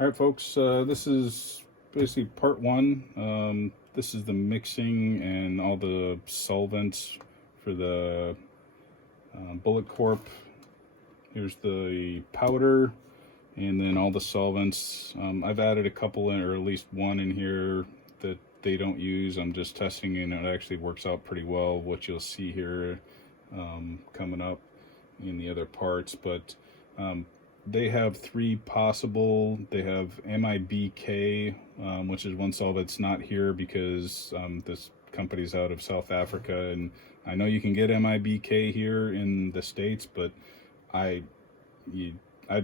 All right, folks, this is basically part one. This is the mixing and all the solvents for the BOOLIT Corp. Here's the powder and then all the solvents. I've added a couple in, or at least one in here that they don't use. I'm just testing and it actually works out pretty well, what you'll see here coming up in the other parts. But they have three possible. They have MIBK, which is one solvent that's not here because this company's out of South Africa, and I know you can get MIBK here in the States, but I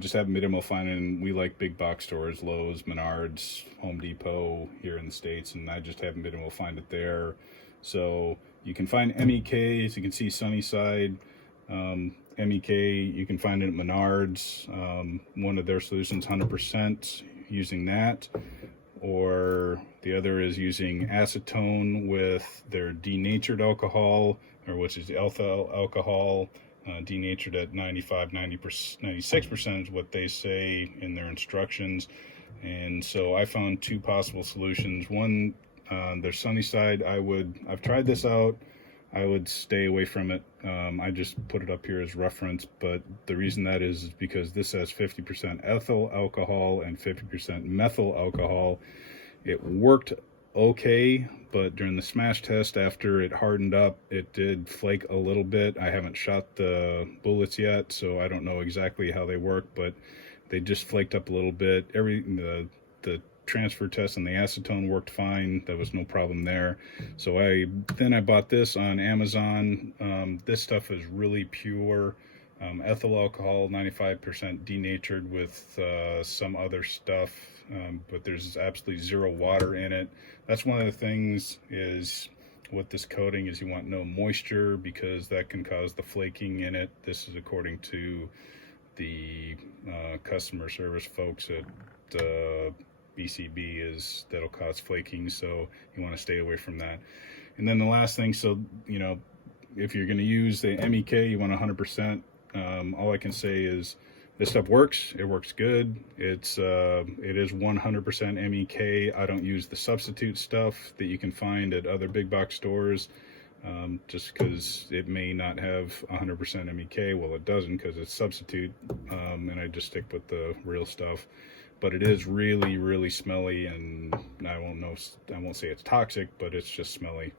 just haven't been able to find it. And we like big box stores, Lowe's, Menards, Home Depot here in the States, and I just haven't been able to find it there. So you can find MEK, as you can see, Sunnyside. MEK, you can find it at Menards, one of their solutions, 100% using that, or the other is using acetone with their denatured alcohol, or which is the ethyl alcohol, denatured at 96% is what they say in their instructions. And so I found two possible solutions. One, their Sunnyside, I've tried this out. I would stay away from it. I just put it up here as reference, but the reason that is because this has 50% ethyl alcohol and 50% methyl alcohol. It worked okay, but during the smash test, after it hardened up, it did flake a little bit. I haven't shot the Boolits yet, so I don't know exactly how they work, but they just flaked up a little bit. The transfer test and the acetone worked fine. There was no problem there. So I bought this on Amazon. This stuff is really pure ethyl alcohol, 95% denatured with some other stuff, but there's absolutely zero water in it. That's one of the things is with this coating is you want no moisture because that can cause the flaking in it. This is according to the customer service folks at BCB, is that'll cause flaking, so you want to stay away from that. And then the last thing, so if you're going to use the MEK, you want 100%. All I can say is this stuff works. It works good. It is 100% MEK. I don't use the substitute stuff that you can find at other big box stores, just because it may not have 100% MEK. Well, it doesn't because it's substitute, and I just stick with the real stuff. But it is really, really smelly, and I won't say it's toxic, but it's just smelly.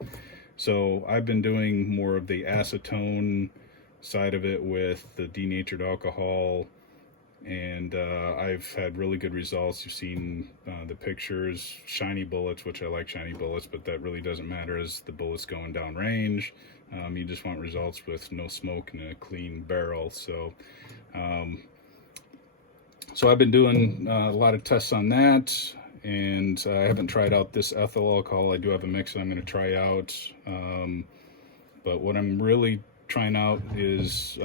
So I've been doing more of the acetone side of it with the denatured alcohol, and I've had really good results. You've seen the pictures, shiny bullets, which I like shiny bullets, but that really doesn't matter as the bullet's going down range. You just want results with no smoke and a clean barrel. So I've been doing a lot of tests on that, and I haven't tried out this ethyl alcohol. I do have a mix that I'm going to try out, but what I'm really trying out is,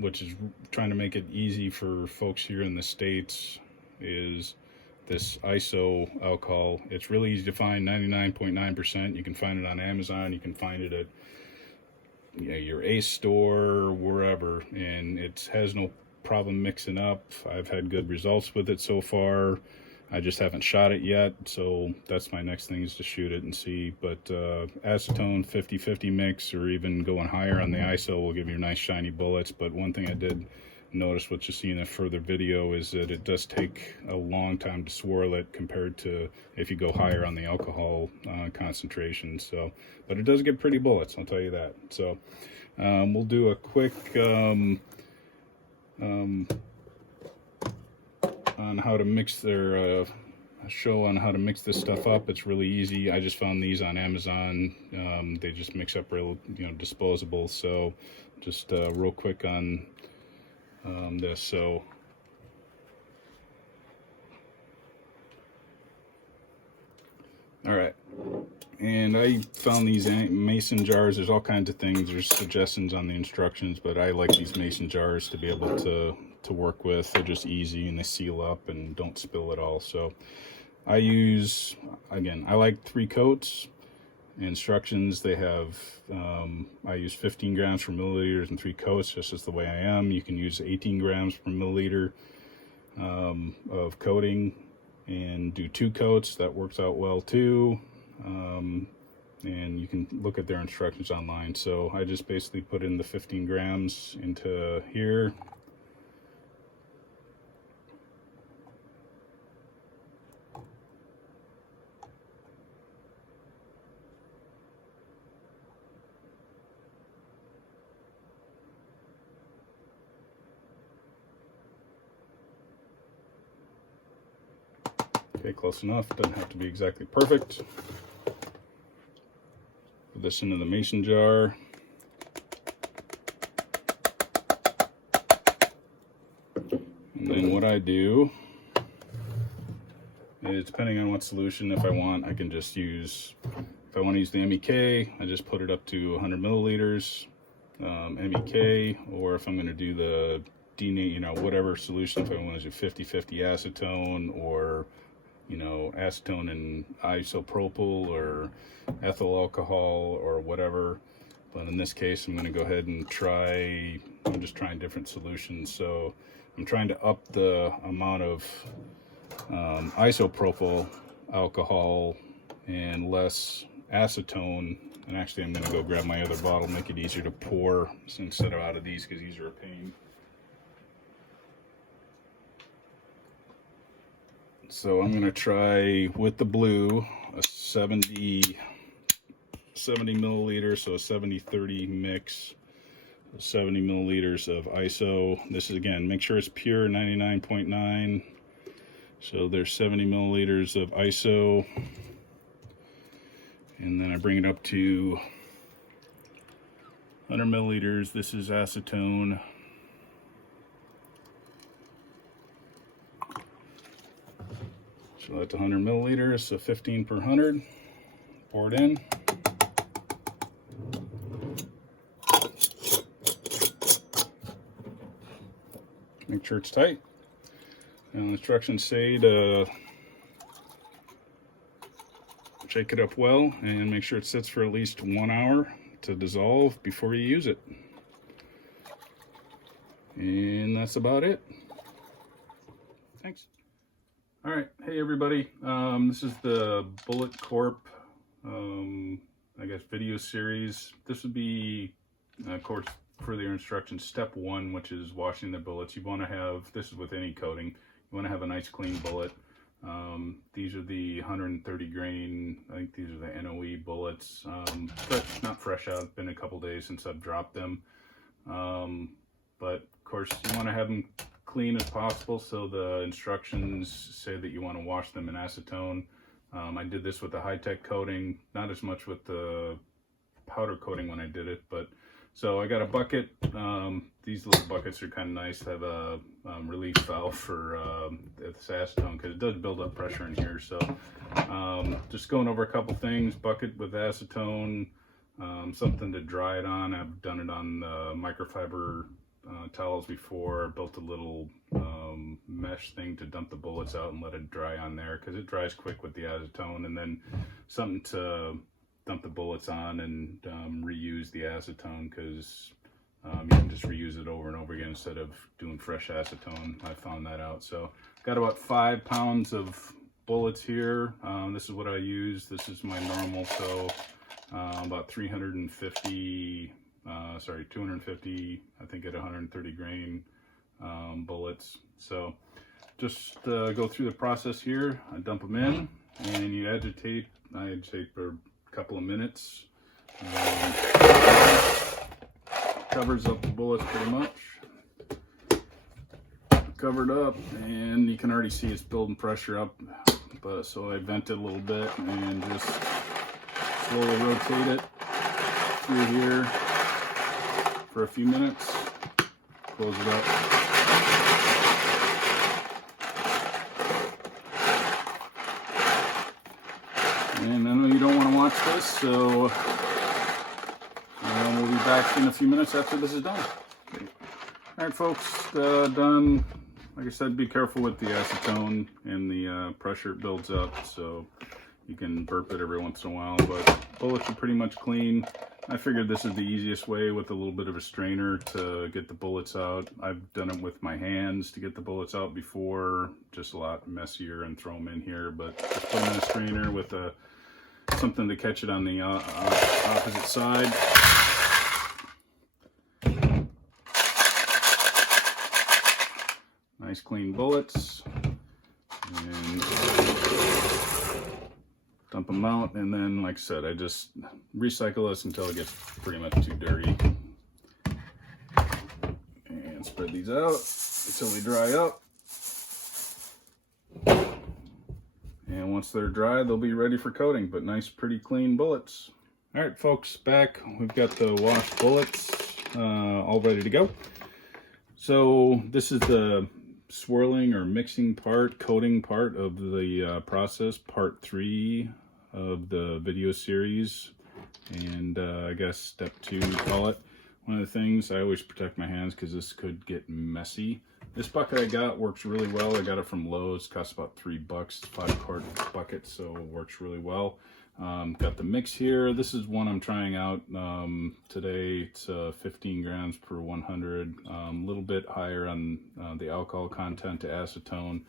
which is trying to make it easy for folks here in the States, is this ISO alcohol. It's really easy to find, 99.9%. You can find it on Amazon. You can find it at your Ace store, wherever, and it has no problem mixing up. I've had good results with it so far. I just haven't shot it yet, so that's my next thing, is to shoot it and see. But acetone 50-50 mix, or even going higher on the ISO, will give you nice shiny bullets. But one thing I did notice, what you see in a further video, is that it does take a long time to swirl it compared to if you go higher on the alcohol concentration. So, but it does get pretty bullets, I'll tell you that. So we'll do a quick on how to mix their show on how to mix this stuff up. It's really easy. I just found these on Amazon. They just mix up real, disposable. So just real quick on this. So all right, and I found these mason jars. There's all kinds of things. There's suggestions on the instructions, but I like these mason jars to be able to work with. They're just easy and they seal up and don't spill at all. So I use, again, I like 3 coats. Instructions, they have, I use 15 grams per milliliters and 3 coats, just as the way I am. You can use 18 grams per milliliter of coating. and do 2 coats. That works out well too. And you can look at their instructions online. So I just basically put in the 15 grams into here. Okay, close enough. Doesn't have to be exactly perfect. Put this into the mason jar. And then what I do is, depending on what solution, if I want, I can just use, if I want to use the MEK, I just put it up to 100 milliliters MEK, or if I'm going to do the whatever solution, if I want to do 50-50 acetone, or acetone and isopropyl, or ethyl alcohol, or whatever. But in this case, I'm going to go ahead and I'm just trying different solutions. So I'm trying to up the amount of isopropyl alcohol and less acetone. And actually, I'm going to go grab my other bottle, make it easier to pour instead of out of these, because these are a pain. So I'm going to try with the blue a 70 milliliters, so a 70-30 mix, 70 milliliters of ISO. This is, again, make sure it's pure 99.9. So there's 70 milliliters of ISO. And then I bring it up to 100 milliliters. This is acetone. So that's 100 milliliters, so 15 per 100. Pour it in. Make sure it's tight. And the instructions say to shake it up well and make sure it sits for at least 1 hour to dissolve before you use it. And that's about it. Thanks. All right, hey everybody. This is the BOOLIT Corp, I guess, video series. This would be, of course, further instructions. Step 1, which is washing the bullets. You want to have, this is with any coating, you want to have a nice clean bullet. These are the 130 grain, I think these are the NOE bullets, but not fresh out. It's been a couple days since I've dropped them. But of course, you want to have them clean as possible, so the instructions say that you want to wash them in acetone. I did this with the high-tech coating, not as much with the powder coating when I did it, but so I got a bucket. These little buckets are kind of nice. They have a relief valve for this acetone, because it does build up pressure in here. So just going over a couple things. Bucket with acetone, something to dry it on. I've done it on the microfiber towels before. Built a little mesh thing to dump the bullets out and let it dry on there, because it dries quick with the acetone. And then something to dump the bullets on and reuse the acetone, because you can just reuse it over and over again instead of doing fresh acetone. I found that out. So got about 5 pounds of bullets here. This is what I use. This is my normal, so about 250, I think, at 130 grain bullets. So just go through the process here. I dump them in, and you agitate. I agitate for a couple of minutes. Covers up the bullets pretty much. Covered up, and you can already see it's building pressure up. But so I vent it a little bit and just slowly rotate it through here for a few minutes. Close it up. And I know you don't want to watch this, so we'll be back in a few minutes after this is done. Okay. All right, folks, done. Like I said, be careful with the acetone and the pressure it builds up, so you can burp it every once in a while. But bullets are pretty much clean. I figured this is the easiest way with a little bit of a strainer to get the bullets out. I've done it with my hands to get the bullets out before, just a lot messier, and throw them in here, but just put them in a strainer with something to catch it on the opposite side. Nice clean bullets, and dump them out, and then, like I said, I just recycle this until it gets pretty much too dirty, and spread these out until they dry up, and once they're dry they'll be ready for coating. But nice, pretty clean bullets. All right, folks, back. We've got the washed bullets all ready to go. So this is the swirling or mixing part, coating part of the process, part 3 of the video series, and I guess step 2 we call it. One of the things, I always protect my hands because this could get messy. This bucket I got works really well. I got it from Lowe's, costs about $3, 5-quart bucket, so it works really well. Got the mix here. This is one I'm trying out today. It's 15 grams per 100, a little bit higher on the alcohol content to acetone,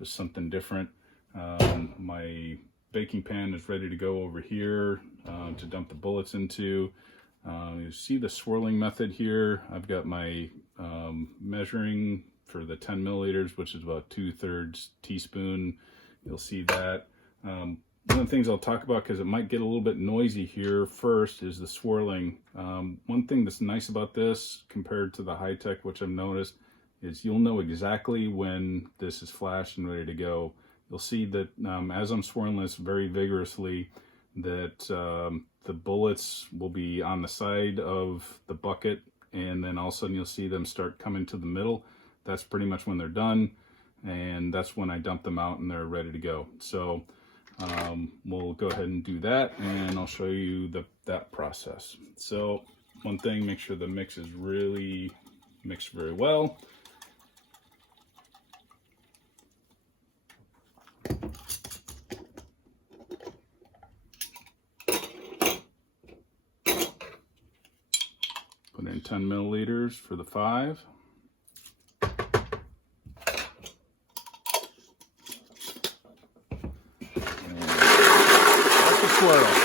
just something different. My baking pan is ready to go over here to dump the bullets into. You see the swirling method here. I've got my measuring for the 10 milliliters, which is about 2/3 teaspoon. You'll see that. One of the things I'll talk about, because it might get a little bit noisy here first, is the swirling. One thing that's nice about this compared to the high-tech, which I've noticed, is you'll know exactly when this is flashed and ready to go. You'll see that as I'm swirling this very vigorously, that the bullets will be on the side of the bucket, and then all of a sudden you'll see them start coming to the middle. That's pretty much when they're done, and that's when I dump them out and they're ready to go. So we'll go ahead and do that, and I'll show you that process. So one thing, make sure the mix is really mixed very well. Put in 10 milliliters for the 5. Swirl.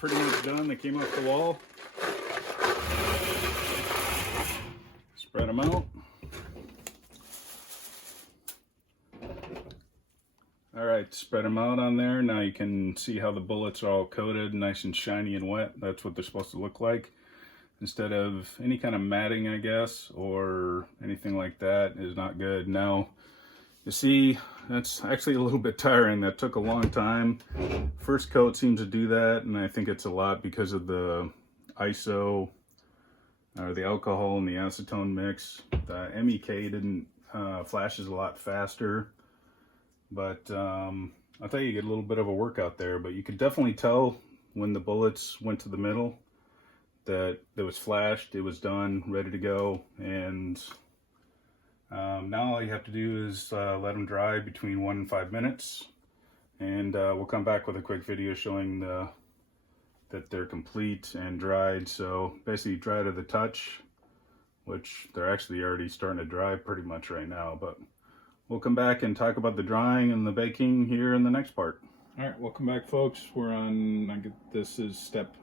Pretty much done. They came off the wall. Spread them out. All right, spread them out on there. Now you can see how the bullets are all coated, nice and shiny and wet. That's what they're supposed to look like. Instead of any kind of matting, I guess, or anything like that is not good. Now You see, that's actually a little bit tiring. That took a long time. First coat seems to do that, and I think it's a lot because of the ISO, or the alcohol and the acetone mix. The MEK didn't flashes a lot faster, but I thought you get a little bit of a workout there. But you could definitely tell when the bullets went to the middle that it was flashed, it was done, ready to go, and now all you have to do is let them dry between 1 and 5 minutes, and we'll come back with a quick video showing that they're complete and dried. So basically dry to the touch, which they're actually already starting to dry pretty much right now, but we'll come back and talk about the drying and the baking here in the next part. All right, welcome back, folks. We're on, this is step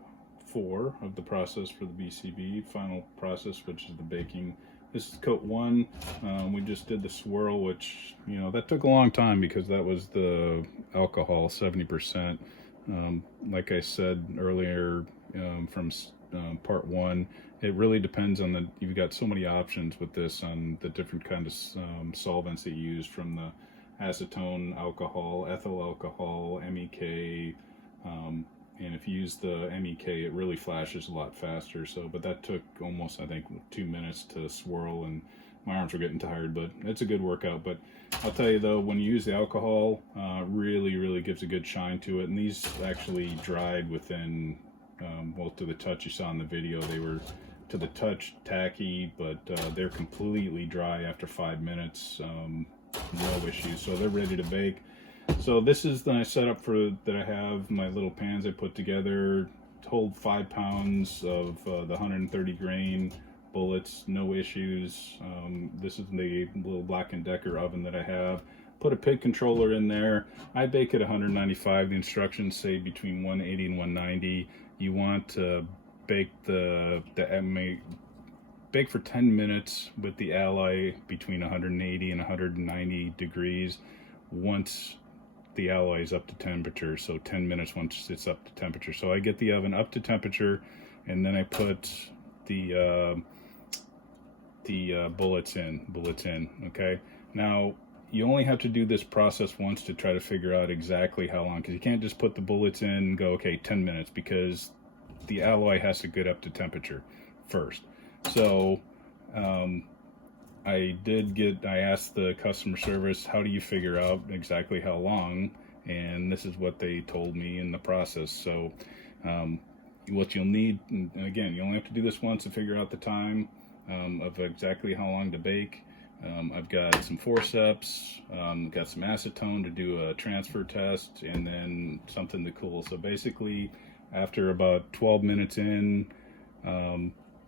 4 of the process for the BCB, final process, which is the baking. This is coat 1. We just did the swirl, which, you know, that took a long time because that was the alcohol, 70%. Like I said earlier, from part 1, it really depends on you've got so many options with this on the different kind of solvents that you use, from the acetone, alcohol, ethyl alcohol, MEK, and if you use the MEK, it really flashes a lot faster. So, but that took almost, I think, 2 minutes to swirl, and my arms were getting tired, but it's a good workout. But I'll tell you though, when you use the alcohol, really gives a good shine to it. And these actually dried within, well, to the touch, you saw in the video, they were to the touch tacky, but they're completely dry after 5 minutes, no issues. So they're ready to bake. So this is the setup that I have, my little pans I put together, hold 5 pounds of the 130 grain bullets, no issues. This is the little Black & Decker oven that I have. Put a pig controller in there. I bake at 195. The instructions say between 180 and 190. You want to bake bake for 10 minutes with the alloy between 180 and 190 degrees. Once the alloy is up to temperature, so 10 minutes once it's up to temperature. So I get the oven up to temperature, and then I put the bullets in. Okay, now you only have to do this process once to try to figure out exactly how long, because you can't just put the bullets in and go, okay, 10 minutes, because the alloy has to get up to temperature first. So I asked the customer service, how do you figure out exactly how long? And this is what they told me in the process. So what you'll need, and again, you only have to do this once to figure out the time of exactly how long to bake. I've got some forceps, got some acetone to do a transfer test, and then something to cool. So basically, after about 12 minutes in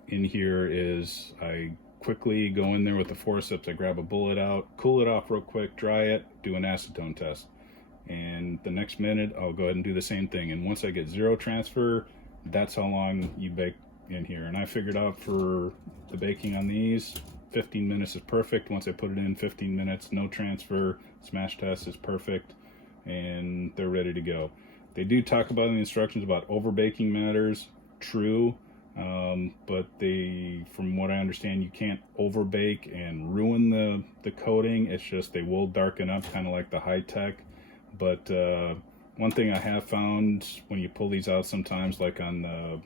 here is I quickly go in there with the forceps, I grab a bullet out, cool it off real quick, dry it, do an acetone test. And the next minute, I'll go ahead and do the same thing. And once I get 0 transfer, that's how long you bake in here. And I figured out for the baking on these, 15 minutes is perfect. Once I put it in, 15 minutes, no transfer, smash test is perfect, and they're ready to go. They do talk about in the instructions about over baking matters, true. But from what I understand, you can't over bake and ruin the coating. It's just they will darken up, kind of like the high tech. But one thing I have found, when you pull these out sometimes, like on the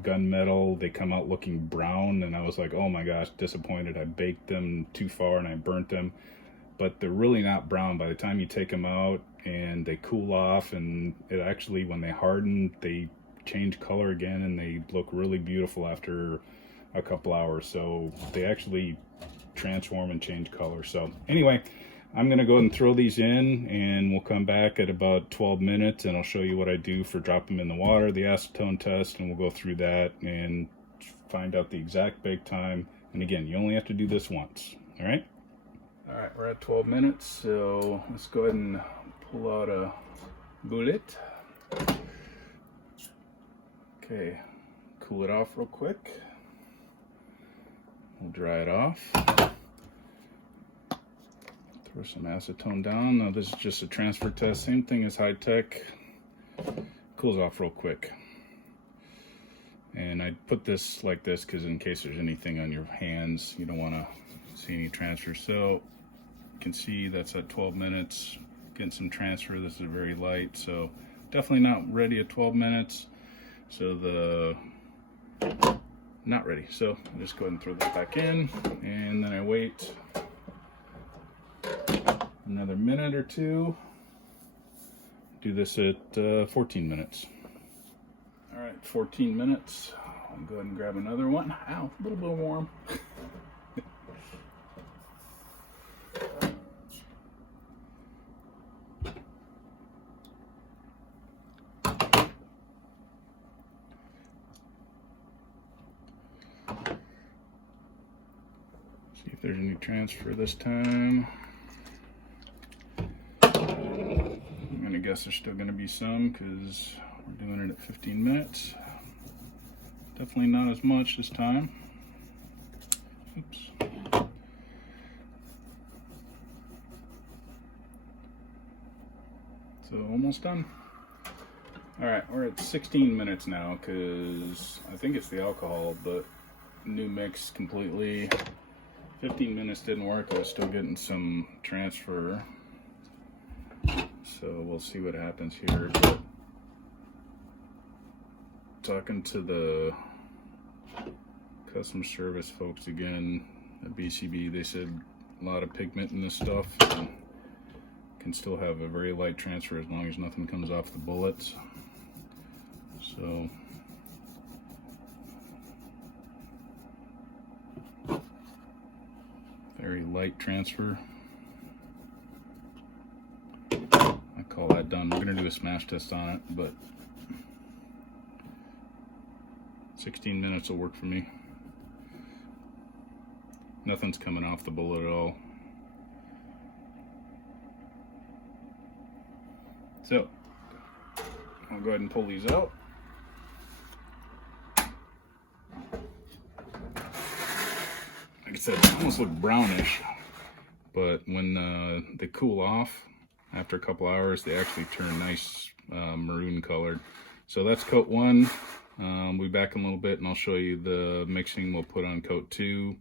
gunmetal, they come out looking brown, and I was like, oh my gosh, disappointed. I baked them too far and I burnt them. But they're really not brown. By the time you take them out and they cool off, and it actually, when they harden, they change color again, and they look really beautiful after a couple hours. So they actually transform and change color. So anyway, I'm gonna go ahead and throw these in, and we'll come back at about 12 minutes, and I'll show you what I do for dropping them in the water, the acetone test, and we'll go through that and find out the exact bake time. And again, you only have to do this once. All right, we're at 12 minutes, so let's go ahead and pull out a BOOLIT. Okay, cool it off real quick. We'll dry it off. Throw some acetone down. Now this is just a transfer test, same thing as high tech. Cools off real quick. And I put this like this because in case there's anything on your hands, you don't want to see any transfer. So can see that's at 12 minutes. Getting some transfer. This is very light, so definitely not ready at 12 minutes. So not ready. So I'll just go ahead and throw this back in, and then I wait another minute or two. Do this at 14 minutes. All right, 14 minutes. I'll go ahead and grab another one. Ow, a little bit warm. See if there's any transfer this time. I'm gonna guess there's still gonna be some because we're doing it at 15 minutes. Definitely not as much this time. Oops. So almost done. All right, we're at 16 minutes now because I think it's the alcohol, but new mix completely. 15 minutes didn't work. I was still getting some transfer. So we'll see what happens here. But talking to the customer service folks again at BCB, they said a lot of pigment in this stuff and can still have a very light transfer as long as nothing comes off the bullets. So very light transfer. I call that done. We're gonna do a smash test on it, but 16 minutes will work for me. Nothing's coming off the bullet at all. So I'll go ahead and pull these out. Like I said, they almost look brownish, but when they cool off after a couple hours, they actually turn nice maroon colored. So that's coat 1. We'll be back in a little bit and I'll show you the mixing we'll put on coat 2.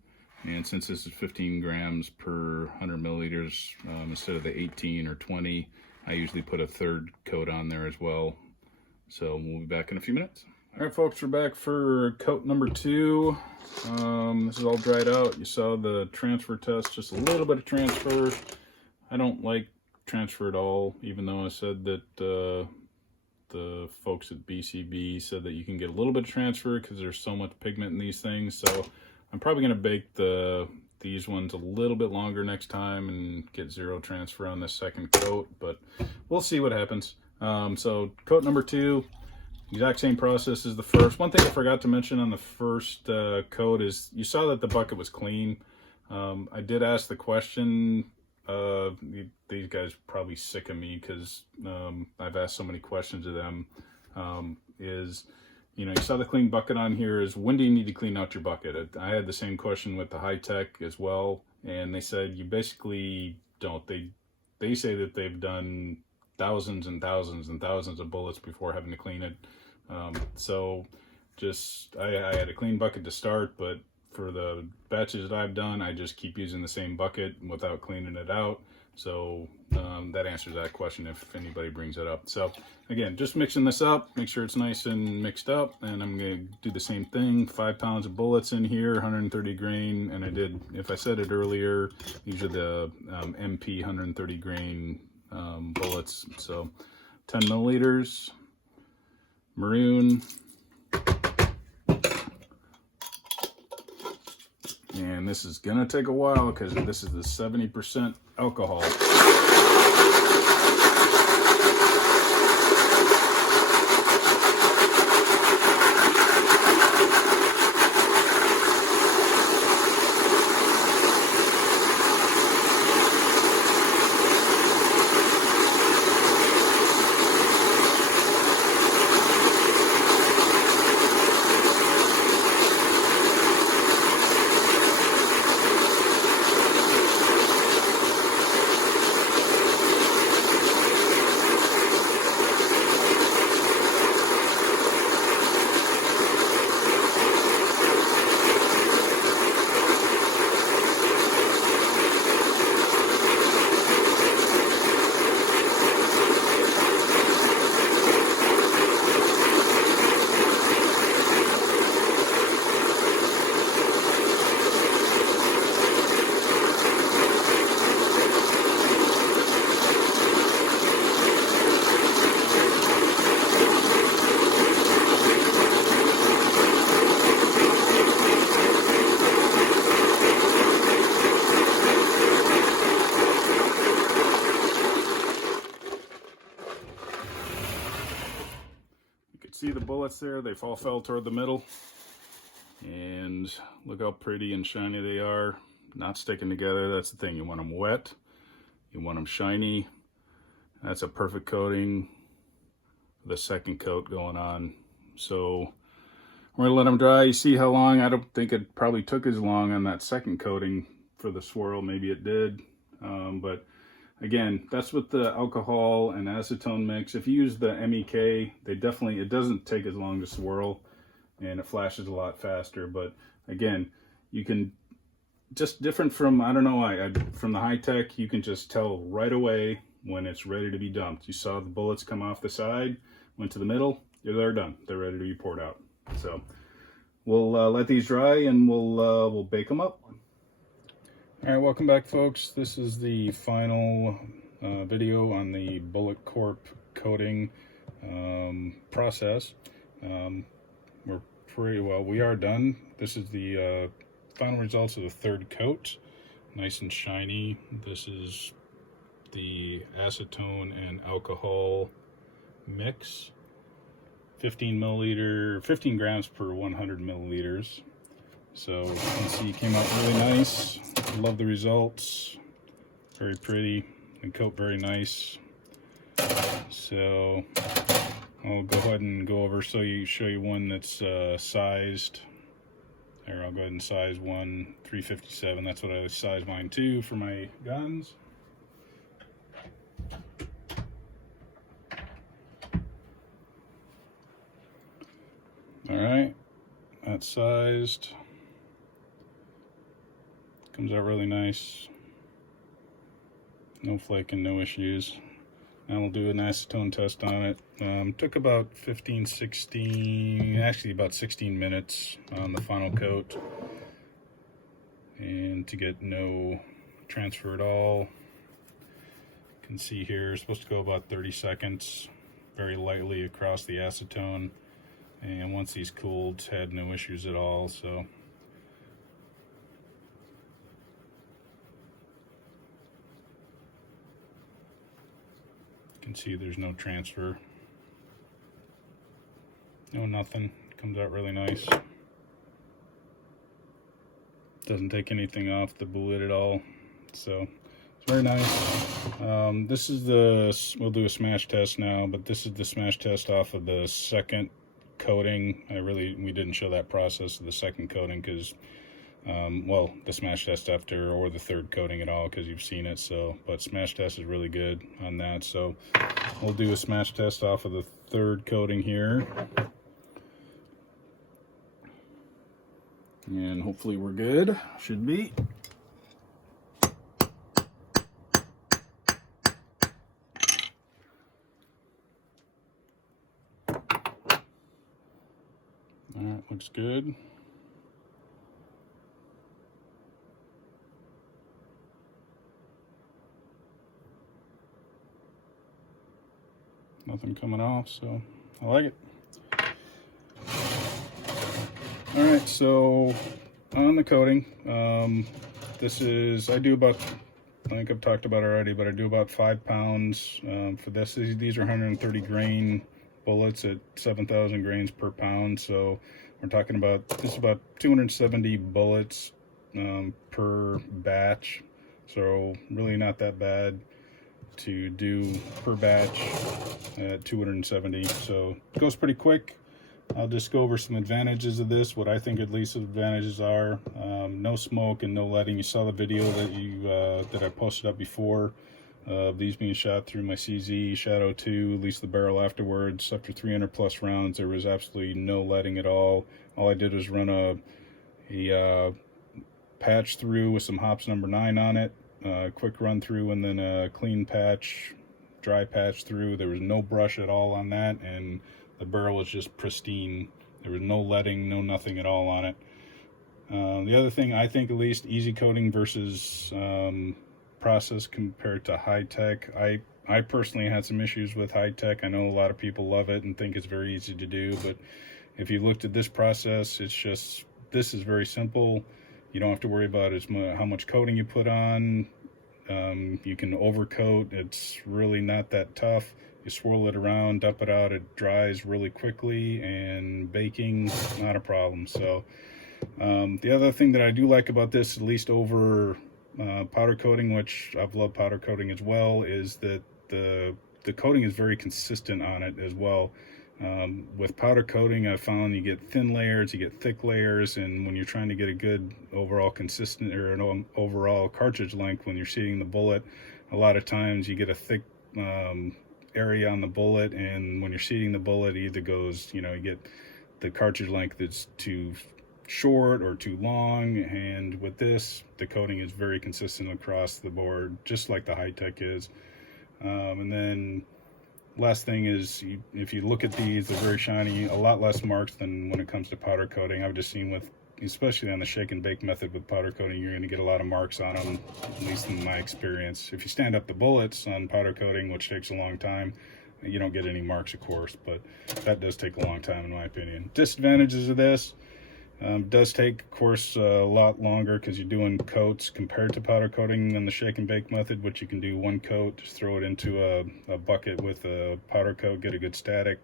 And since this is 15 grams per 100 milliliters, instead of the 18 or 20, I usually put a third coat on there as well. So we'll be back in a few minutes. All right, folks, we're back for coat number 2. This is all dried out. You saw the transfer test, just a little bit of transfer. I don't like transfer at all, even though I said that the folks at BCB said that you can get a little bit of transfer because there's so much pigment in these things. So I'm probably going to bake these ones a little bit longer next time and get 0 transfer on this second coat, but we'll see what happens. So coat number 2, exact same process as the first. One thing I forgot to mention on the first coat is you saw that the bucket was clean. I did ask the question. These guys are probably sick of me because I've asked so many questions of them. You saw the clean bucket on here. Is when do you need to clean out your bucket? I had the same question with the high tech as well, and they said you basically don't. They say that they've done thousands and thousands and thousands of bullets before having to clean it. So just I had a clean bucket to start, but for the batches that I've done, I just keep using the same bucket without cleaning it out. So that answers that question if anybody brings it up. So again, just mixing this up, make sure it's nice and mixed up, and I'm going to do the same thing. 5 pounds of bullets in here, 130 grain, and I did, if I said it earlier, these are the MP 130 grain bullets. So 10 milliliters, maroon, and this is gonna take a while because this is the 70% alcohol. see the bullets there? They all fell toward the middle. And look how pretty and shiny they are. Not sticking together. That's the thing. You want them wet. You want them shiny. That's a perfect coating. The second coat going on. So we're gonna let them dry. You see how long? I don't think it probably took as long on that second coating for the swirl. Maybe it did. But again, that's with the alcohol and acetone mix. If you use the MEK, it doesn't take as long to swirl, and it flashes a lot faster. But again, you can just different from, I don't know, from the high tech, you can just tell right away when it's ready to be dumped. You saw the bullets come off the side, went to the middle, they're done. They're ready to be poured out. So we'll let these dry and we'll bake them up. All right, welcome back, folks. This is the final video on the BOOLIT Corp coating process. We're we are done. This is the final results of the third coat. Nice and shiny. This is the acetone and alcohol mix. 15 grams per 100 milliliters. So you can see it came out really nice. Love the results. Very pretty. The coat very nice. So I'll go ahead and go over show you one that's sized. There, I'll go ahead and size one 357. That's what I size mine to for my guns. All right, that's sized. Comes out really nice. No flaking, no issues. Now we'll do an acetone test on it. Took about 16 minutes on the final coat, and to get no transfer at all. You can see here, it's supposed to go about 30 seconds, very lightly across the acetone. And once these cooled, had no issues at all. So you can see there's no transfer. No, nothing. Comes out really nice. Doesn't take anything off the BOOLIT at all. So it's very nice. This is we'll do a smash test now, but this is the smash test off of the second coating. We didn't show that process of the second coating because well, the smash test after, or the third coating at all, because you've seen it. So but smash test is really good on that. So we'll do a smash test off of the third coating here, and hopefully we're good. Should be. Alright, looks good. Nothing coming off, so I like it. Alright, so on the coating, this is, I think I've talked about it already, but I do about 5 pounds for this. These are 130 grain bullets at 7,000 grains per pound, so we're talking about, this is about 270 bullets per batch, so really not that bad to do per batch at 270, so it goes pretty quick. I'll just go over some advantages of this, what I think at least the advantages are. No smoke and no leading. You saw the video that I posted up before of these being shot through my CZ Shadow 2, at least the barrel afterwards. After 300 plus rounds, there was absolutely no leading at all. All I did was run a patch through with some hops number 9 on it, quick run through, and then a clean patch, dry patch through. There was no brush at all on that, and the barrel was just pristine. There was no leading, no nothing at all on it. The other thing, I think at least, easy coating versus process compared to high tech. I personally had some issues with high tech. I know a lot of people love it and think it's very easy to do, but if you looked at this process, it's just, this is very simple. You don't have to worry about how much coating you put on. You can overcoat. It's really not that tough. You swirl it around, dump it out, it dries really quickly, and baking, not a problem. So the other thing that I do like about this, at least over powder coating, which I've loved powder coating as well, is that the coating is very consistent on it as well. With powder coating, I found you get thin layers, you get thick layers, and when you're trying to get a good overall consistent or an overall cartridge length when you're seating the bullet, a lot of times you get a thick area on the bullet, and when you're seating the bullet, it either goes, you get the cartridge length that's too short or too long. And with this, the coating is very consistent across the board, just like the high-tech is. And then last thing is, if you look at these, they're very shiny, a lot less marks than when it comes to powder coating. I've just seen with, especially on the shake and bake method with powder coating, you're going to get a lot of marks on them, at least in my experience. If you stand up the bullets on powder coating, which takes a long time, you don't get any marks, of course, but that does take a long time in my opinion. Disadvantages of this, does take, of course, a lot longer because you're doing coats compared to powder coating than the shake and bake method, which you can do one coat, just throw it into a bucket with a powder coat, get a good static,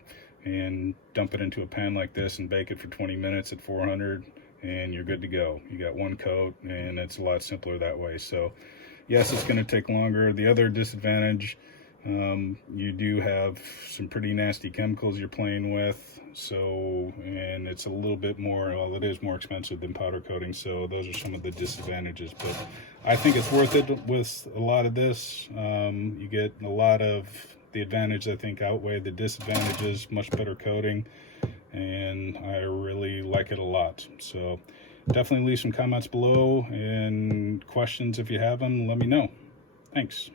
and dump it into a pan like this and bake it for 20 minutes at 400, and you're good to go. You got one coat, and it's a lot simpler that way. So yes, it's going to take longer. The other disadvantage, you do have some pretty nasty chemicals you're playing with, so, and it's a little bit more, well, it is more expensive than powder coating, so those are some of the disadvantages. But I think it's worth it with a lot of this. You get a lot of the advantage, I think, outweigh the disadvantages. Much better coating, and I really like it a lot. So definitely leave some comments below, and questions if you have them, let me know. Thanks.